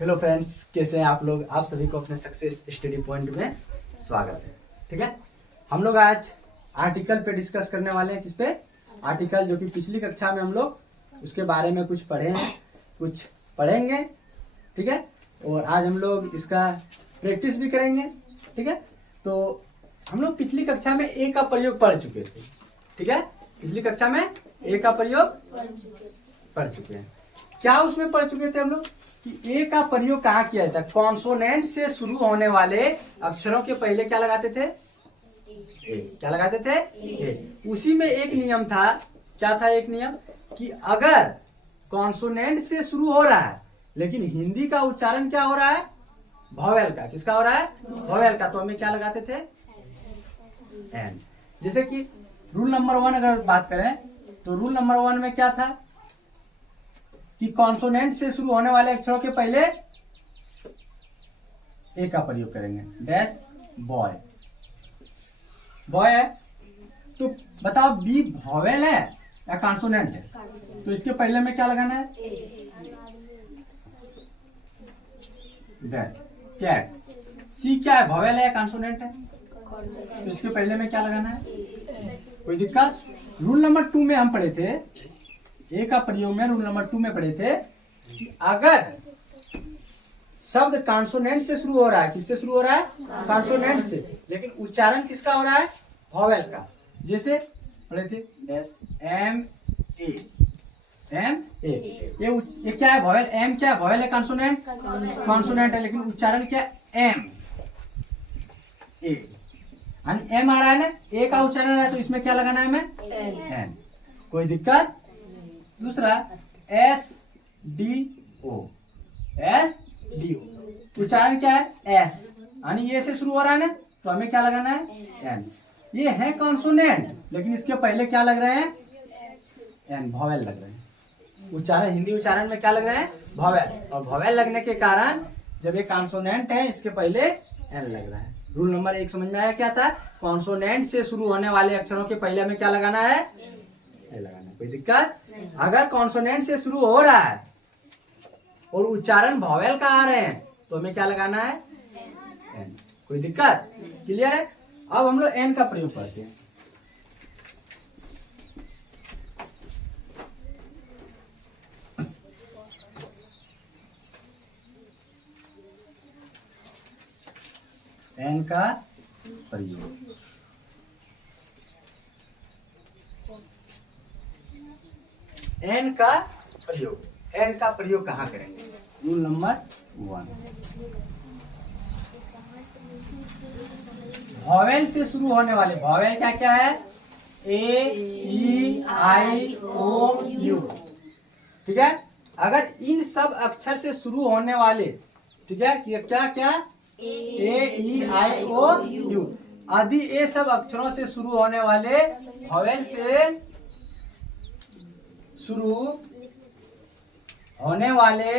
Hello friends, कैसे हैं आप लोग। आप सभी को अपने सक्सेस स्टडी पॉइंट में स्वागत है। ठीक है, हम लोग आज आर्टिकल पे डिस्कस करने वाले हैं। किस पे? आर्टिकल, जो कि पिछली कक्षा में हम लोग उसके बारे में कुछ पढ़े हैं, कुछ पढ़ेंगे। ठीक है, और आज हम लोग इसका प्रैक्टिस भी करेंगे। ठीक है, तो हम लोग पिछली कक्षा में ए का प्रयोग पढ़ चुके थे। ठीक है, पिछली कक्षा में ए का प्रयोग पढ़ चुके हैं। क्या उसमें पढ़ चुके थे हम लोग कि ए का प्रयोग कहाँ किया जाता है? कॉन्सोनेंट से शुरू होने वाले अक्षरों के पहले क्या लगाते थे? ए। क्या लगाते थे? ए। उसी में एक नियम था। क्या था एक नियम? कि अगर कॉन्सोनेंट से शुरू हो रहा है लेकिन हिंदी का उच्चारण क्या हो रहा है? वॉवेल का। किसका हो रहा है? वॉवेल का। तो हमें क्या लगाते थे? एन। जैसे कि रूल नंबर 1 अगर बात करें तो रूल नंबर 1 में क्या था कि कॉन्सोनेंट से शुरू होने वाले अक्षरों के पहले ए का प्रयोग करेंगे। Dash boy. बॉय है तो बताओ बी वॉवेल है या कॉन्सोनेंट है? तो इसके पहले में क्या लगाना है? डैश। कैट। सी क्या है? वॉवेल है या कॉन्सोनेंट है? तो इसके पहले में क्या लगाना है? कोई दिक्कत? रूल नंबर 2 में हम पढ़े थे, ए का प्रयोग में रूल नंबर 2 में पढ़े थे कि अगर शब्द कॉन्सोनेंट से शुरू हो रहा है, किससे शुरू हो रहा है? कॉन्सोनेंट से, लेकिन उच्चारण किसका हो रहा है? वॉवेल का। जैसे पढ़े थे dash M A. M A, ये क्या है? वॉवेल। एम क्या है? वॉवेल है कॉन्सोनेंट? कॉन्सोनेंट है, लेकिन उच्चारण क्या है? M A. एम आ रहा है ना, ए का उच्चारण है, तो इसमें क्या लगाना है हमें? एन। कोई दिक्कत? दूसरा S D O. S D O उच्चारण क्या है? एस, यानी ये से शुरू हो रहा है ना, तो हमें क्या लगाना है? एन। ये है कॉन्सोनेंट, लेकिन इसके पहले क्या लग रहे हैं? एन, वॉवेल लग रहे हैं। उच्चारण, हिंदी उच्चारण में क्या लग रहे हैं? वॉवेल। और वॉवेल लगने के कारण जब ये कॉन्सोनेंट है इसके पहले एन लग रहा है। रूल नंबर 1 समझ में आया? क्या था? कॉन्सोनेंट से शुरू होने वाले अक्षरों के पहले में क्या लगाना है? ए लगाना है। कोई दिक्कत? अगर कॉन्सोनेंट से शुरू हो रहा है और उच्चारण वॉवेल का आ रहे हैं तो हमें क्या लगाना है? एन। कोई दिक्कत? क्लियर है? अब हम लोग एन का प्रयोग करते हैं। एन का प्रयोग। एन का प्रयोग। एन का प्रयोग कहाँ करेंगे? रूल नंबर 1, वॉवेल से शुरू होने वाले। वॉवेल क्या क्या है? ए, ई, आई, ओ, यू। ठीक है, अगर इन सब अक्षर से शुरू होने वाले, ठीक है, क्या क्या? ए, ई, आई, ओ, यू। आदि ये सब अक्षरों से शुरू होने वाले, वॉवेल से शुरू होने वाले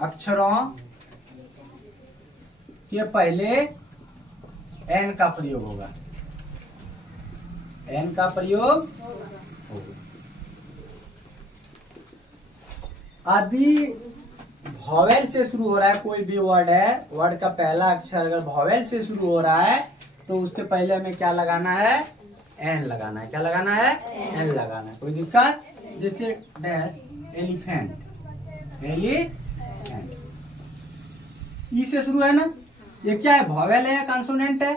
अक्षरों के पहले एन का प्रयोग होगा। एन का प्रयोग होगा। आदि वॉवेल से शुरू हो रहा है, कोई भी वर्ड है, वर्ड का पहला अक्षर अगर वॉवेल से शुरू हो रहा है तो उससे पहले हमें क्या लगाना है? एन लगाना है। क्या लगाना है? एन लगाना है। कोई दिक्कत? जैसे डैश एलिफेंट। एलिफेंट ई से शुरू है ना, ये क्या है? वॉवेल है या कॉन्सोनेंट है?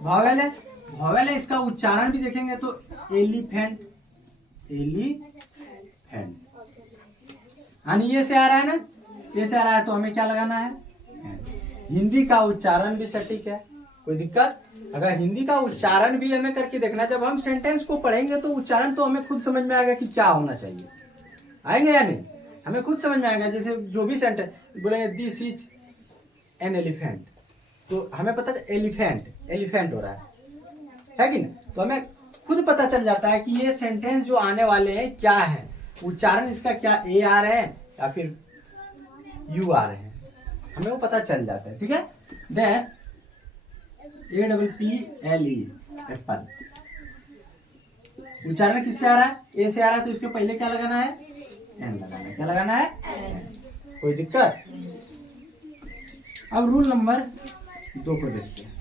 वॉवेल है। वॉवेल है, इसका उच्चारण भी देखेंगे तो एलिफेंट। एलिफेंट, यानी ये से आ रहा है ना, ये से आ रहा है, तो हमें क्या लगाना है? हिंदी का उच्चारण भी सटीक है। कोई दिक्कत? अगर हिंदी का उच्चारण भी हमें करके देखना, जब हम सेंटेंस को पढ़ेंगे तो उच्चारण तो हमें खुद समझ में आएगा कि क्या होना चाहिए। आएंगे या नहीं? हमें खुद समझ में आएगा। जैसे जो भी सेंटेंस बोलेंगे दिस इज एन एलिफेंट, तो हमें पता है एलिफेंट हो रहा है कि नहीं? तो हमें खुद पता चल जाता है कि ये सेंटेंस जो आने वाले हैं क्या है, उच्चारण इसका क्या ए आ रहे हैं या फिर यू आ रहे हैं, हमें वो पता चल जाता है। ठीक है, डैश APPLE एप्पल। उच्चारण किससे आ रहा है? ए से आ रहा है, तो इसके पहले क्या लगाना है? एन लगाना है। क्या लगाना है? एन। कोई दिक्कत? अब रूल नंबर 2 को देखते हैं।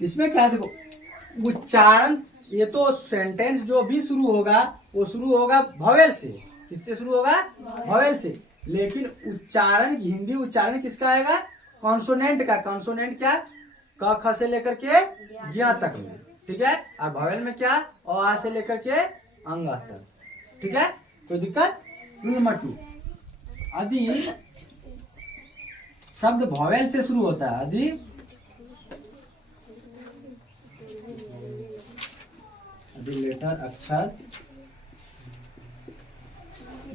इसमें क्या देखो, उच्चारण, ये तो सेंटेंस जो भी शुरू होगा वो शुरू होगा वॉवेल से। किससे शुरू होगा? वॉवेल से। लेकिन उच्चारण, हिंदी उच्चारण किसका आएगा? कॉन्सोनेंट का। कॉन्सोनेंट क्या? क ख से लेकर के ज्ञ तक में, ठीक है। और वॉवेल में क्या? अ आ से लेकर के अंग तक, ठीक है। कोई दिक्कत? रूल नंबर 2, यदि शब्द वॉवेल से शुरू होता है, यदि लेटर अक्षर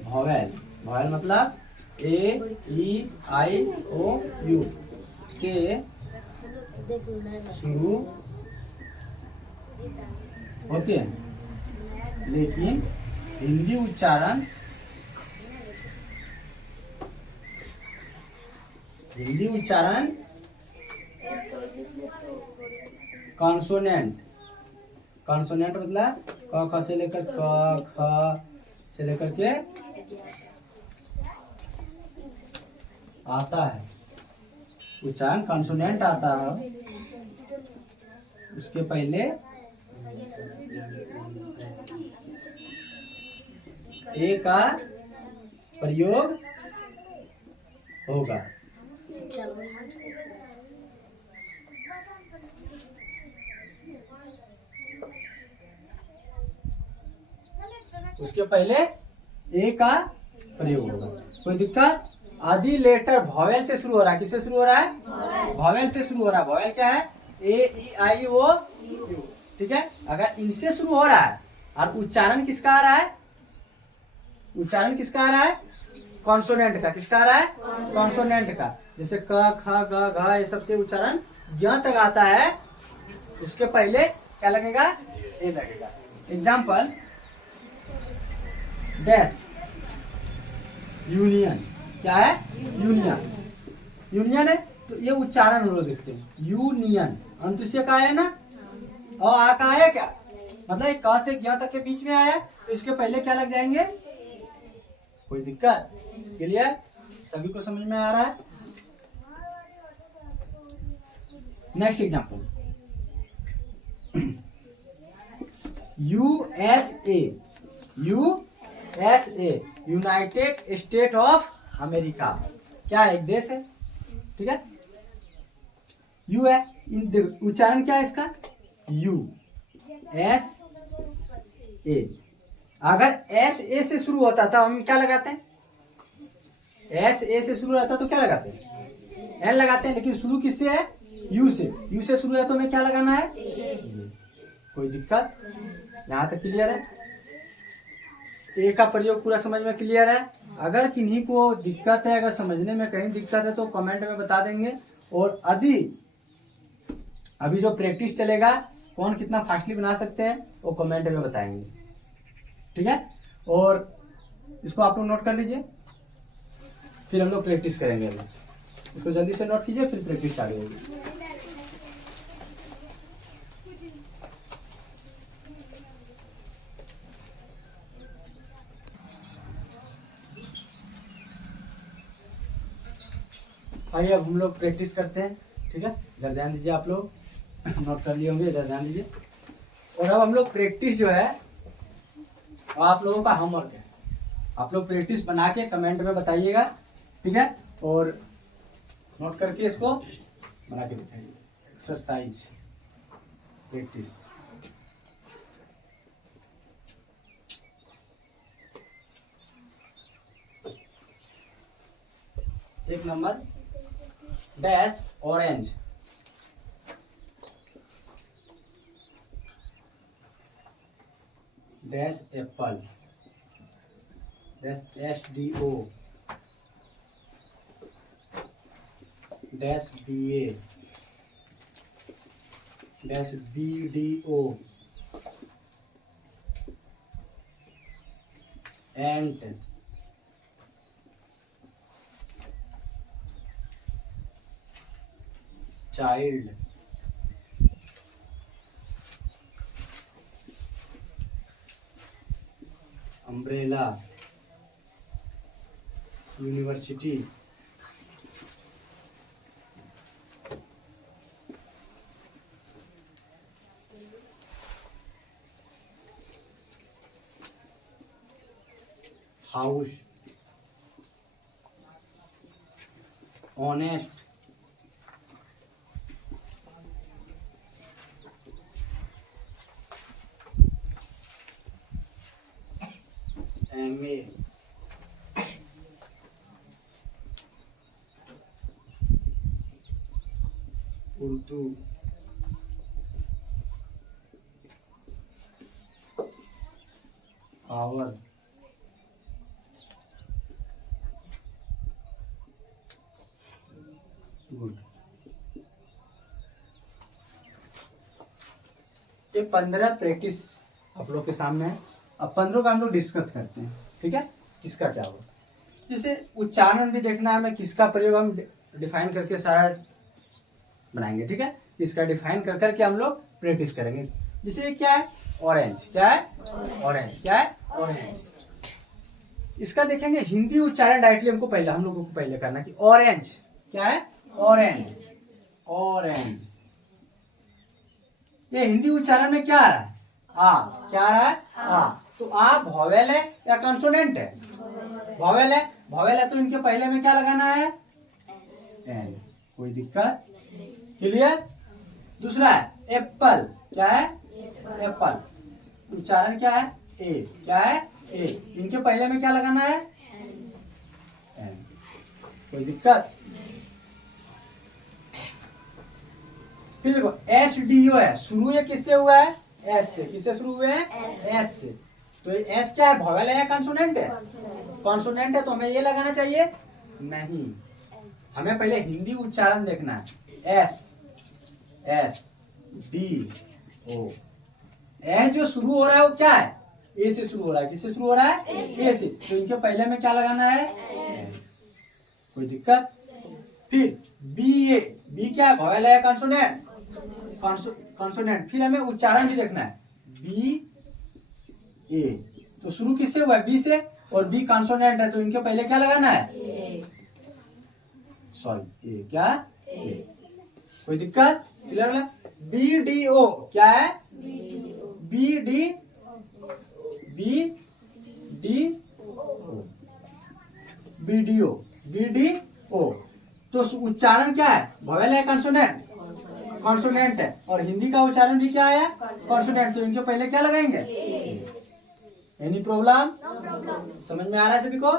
वॉवेल, वॉवेल मतलब ए ई आई ओ यू से शुरू होते हैं, लेकिन हिंदी उच्चारण, हिंदी उच्चारण कॉन्सोनेंट, कॉन्सोनेंट मतलब क ख से लेकर क ख से लेकर के आता है। उच्चारण कॉन्सोनेंट आता है, उसके पहले ए का प्रयोग होगा। उसके पहले ए का प्रयोग होगा। कोई दिक्कत? आदि लेटर वॉवेल से शुरू हो रहा है। किससे शुरू हो रहा है? वॉवेल से शुरू हो रहा है। वॉवेल क्या है? ए ई आई ओ यू, ठीक है। अगर इनसे शुरू हो रहा है और उच्चारण किसका आ रहा है? उच्चारण किसका आ रहा है? कॉन्सोनेंट का। किसका आ रहा है? कॉन्सोनेंट का। जैसे क ख ग घ, ये सबसे उच्चारण ज्ञ तक आता है, उसके पहले क्या लगेगा? ए लगेगा। Example, dash, union. क्या है? यूनियन। यूनियन है, तो ये उच्चारण हम लोग देखते हैं। यूनियन अंत से का है ना, और आ का आया क्या? मतलब एक क से ज्ञ तक के बीच में आया, तो इसके पहले क्या लग जाएंगे? कोई दिक्कत? क्लियर? सभी को समझ में आ रहा है? Next example, USA, USA, United state of America. क्या है? एक देश है, ठीक है। यू है, उच्चारण क्या है इसका? U S A. अगर एस ए से शुरू होता था, हम क्या लगाते हैं? एस ए से शुरू रहता तो क्या लगाते हैं? एन लगाते हैं। लेकिन शुरू किससे है? यू से। यू से शुरू है तो हमें क्या लगाना है? कोई दिक्कत? यहाँ तक क्लियर है? ए का प्रयोग पूरा समझ में क्लियर है? अगर किन्हीं को दिक्कत है, अगर समझने में कहीं दिक्कत है तो कमेंट में बता देंगे। और यदि अभी जो प्रैक्टिस चलेगा, कौन कितना फास्टली बना सकते हैं वो कमेंट में बताएंगे, ठीक है। और इसको आप लोग नोट कर लीजिए, फिर हम लोग प्रैक्टिस करेंगे। इसको जल्दी से नोट कीजिए, फिर प्रैक्टिस चालू होगी। आइए अब हम लोग प्रैक्टिस करते हैं, ठीक है। इधर ध्यान दीजिए, आप लोग नोट कर लिए होंगे, इधर ध्यान दीजिए। और अब हम लोग प्रैक्टिस जो है आप लोगों का होमवर्क है। आप लोग प्रैक्टिस बना के कमेंट में बताइएगा, ठीक है। और नोट करके इसको बना के दिखाइए। एक्सरसाइज प्रैक्टिस, एक number, dash orange, dash apple, dash SDO, dash BA, dash BDO, ant, child, umbrella, university, house, honest, MA, Urdu, power, good. ये 15 प्रैक्टिस आप लोग के सामने है। अब 15 का हम लोग डिस्कस करते हैं, ठीक है, किसका क्या होगा। जैसे उच्चारण भी देखना है, मैं किसका प्रयोग हम डिफाइन करके सारा बनाएंगे, ठीक है, इसका डिफाइन कर करके हम लोग प्रैक्टिस करेंगे। जैसे क्या है, ऑरेंज, क्या है, ऑरेंज, क्या है, ऑरेंज। इसका देखेंगे हिंदी उच्चारण डायरेक्टली हमको पहले, हम लोगों को पहले करना कि ऑरेंज क्या है, ऑरेंज, ऑरेंज। ये हिंदी उच्चारण में क्या आ रहा है, आ, क्या आ रहा है, आ। तो आ वॉवेल है या कंसोनेंट है, वॉवेल है, वॉवेल है तो इनके पहले में क्या लगाना है, एन। कोई दिक्कत, क्लियर। दूसरा है एप्पल, क्या है, एप्पल, उच्चारण क्या है, ए, क्या है, ए। इनके पहले में क्या लगाना है, एन। कोई दिक्कत। फिर देखो एस डी ओ है, शुरू ये किससे हुआ है, एस से। किससे शुरू हुए हैं, एस से। तो एस क्या है, वॉवेल है या कंसोनेंट है, कंसोनेंट है, तो हमें ये लगाना चाहिए, नहीं, हमें पहले हिंदी उच्चारण देखना है। एस, एस डी ओ, ए जो शुरू हो रहा है वो क्या है, ए से शुरू हो रहा है। किससे शुरू हो रहा है, ए से। तो इनके पहले में क्या लगाना है, कोई दिक्कत। फिर बी ए, बी क्या है, वॉवेल है या कंसोनेंट, कंसोनेंट। फिर हमें उच्चारण भी देखना है, बी ए, तो शुरू किससे हुआ है, बी से, और बी कंसोनेंट है तो इनके पहले क्या लगाना है, सॉरी, ए, क्या, ए। कोई दिक्कत, क्लियर है। बी डी ओ क्या है, B D, B D O, B D O, B D O. तो उच्चारण क्या है, वॉवेल है कंसोनेंट, कॉन्सोनेंट है, और हिंदी का उच्चारण भी क्या है, कॉन्सोनेंट। तो इनके पहले क्या लगाएंगे, एनी प्रॉब्लम, समझ में आ रहा है सभी को।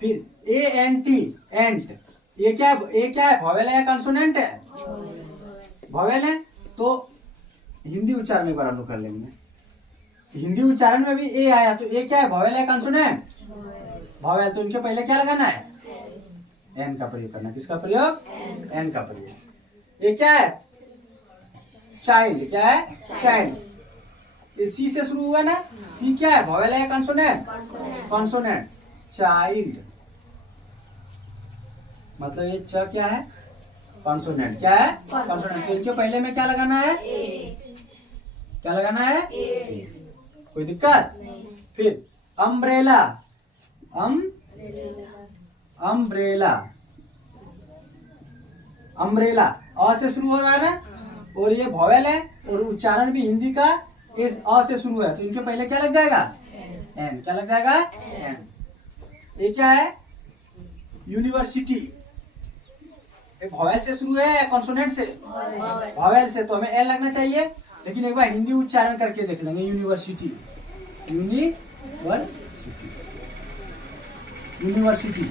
फिर ए एन टी, एंट, ये क्या है, ए क्या है, वॉवेल है या कंसोनेंट है, वॉवेल है। तो हिंदी उच्चारण एक बार हम लोग कर लेंगे। हिंदी उच्चारण में भी ए आया तो ए क्या है, वॉवेल है कंसोनेंट, वॉवेल। तो इनके पहले क्या लगाना है, एन का प्रयोग करना है। किसका प्रयोग, एन का प्रयोग। ये क्या है, चाइल्ड, क्या है, चाइल्ड। ये सी से शुरू हुआ ना, सी क्या है, वॉवेल है कंसोनेंट, कंसोनेंट, चाइल्ड। मतलब ये च क्या है, कंसोनेंट, क्या है, कंसोनेंट। तो इनके पहले में क्या लगाना है, क्या लगाना है, कोई दिक्कत। फिर अम्ब्रेला, अम्ब्रेला, अम्ब्रेला, अ से शुरू हो रहा है ना, और ये वॉवेल है, और उच्चारण भी हिंदी का इस अ से शुरू है। तो इनके पहले क्या लग जाएगा, एन। क्या लग जाएगा, एन। ये क्या है, यूनिवर्सिटी, एक वॉवेल से शुरू है या कॉन्सोनेंट से, वॉवेल से। तो हमें एन लगना चाहिए, लेकिन एक बार हिंदी उच्चारण करके देख लेंगे, यूनिवर्सिटी, यूनिवर्सिटी, यूनिवर्सिटी।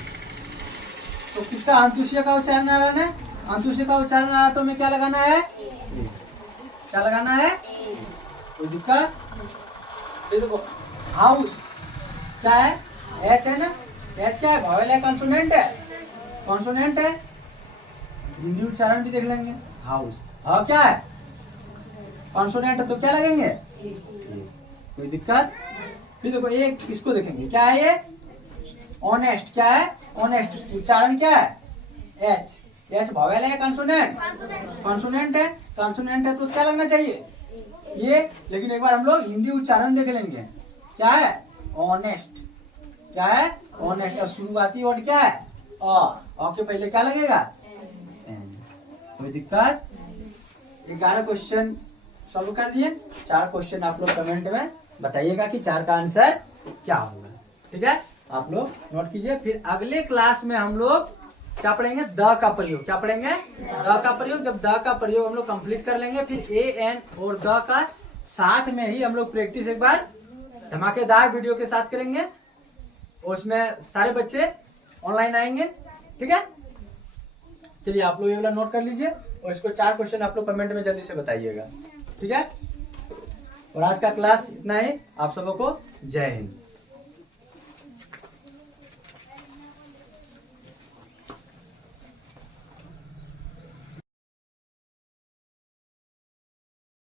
तो किसका, अंतुष्य का उच्चारण आ रहा है ना, अंतुष्य का उच्चारण आ रहा, तो हमें क्या लगाना है, क्या लगाना है, कोई दिक्कत। देखो हाउस क्या है, एच है ना, एच क्या है, वॉवेल है कंसोनेंट है, कंसोनेंट है। हिंदी उच्चारण भी देख लेंगे, हाउस, हाँ क्या है, कंसोनेंट है, तो क्या लगेंगे, कोई दिक्कत। फिर देखो एक इसको देखेंगे, क्या है ये, ऑनेस्ट, क्या है, ऑनेस्ट, उच्चारण क्या है, एच, एच वॉवेल है कंसोनेंट, कंसोनेंट है, कंसोनेंट है, तो क्या लगना चाहिए, ये। लेकिन एक बार हम लोग हिंदी उच्चारण देख लेंगे, क्या है? ऑनेस्ट। क्या है? ऑनेस्ट। और शुरुआती वर्ड क्या है? अ के पहले क्या लगेगा? एन। कोई दिक्कत? 11 क्वेश्चन सॉल्व कर दिए। 4 क्वेश्चन आप लोग कमेंट में बताइएगा कि 4 का आंसर क्या होगा। ठीक है, आप लोग नोट कीजिए। फिर अगले क्लास में हम लोग क्या पढ़ेंगे? द का प्रयोग। क्या पढ़ेंगे? द का प्रयोग। जब द का प्रयोग हम लोग कंप्लीट कर लेंगे, फिर ए एन और द का साथ में ही हम लोग प्रैक्टिस एक बार धमाकेदार वीडियो के साथ करेंगे। उसमें सारे बच्चे ऑनलाइन आएंगे। ठीक है, चलिए आप लोग ये वाला नोट कर लीजिए और इसको 4 क्वेश्चन आप लोग कमेंट में जल्दी से बताइएगा। ठीक है, और आज का क्लास इतना ही। आप सबों को जय हिंद।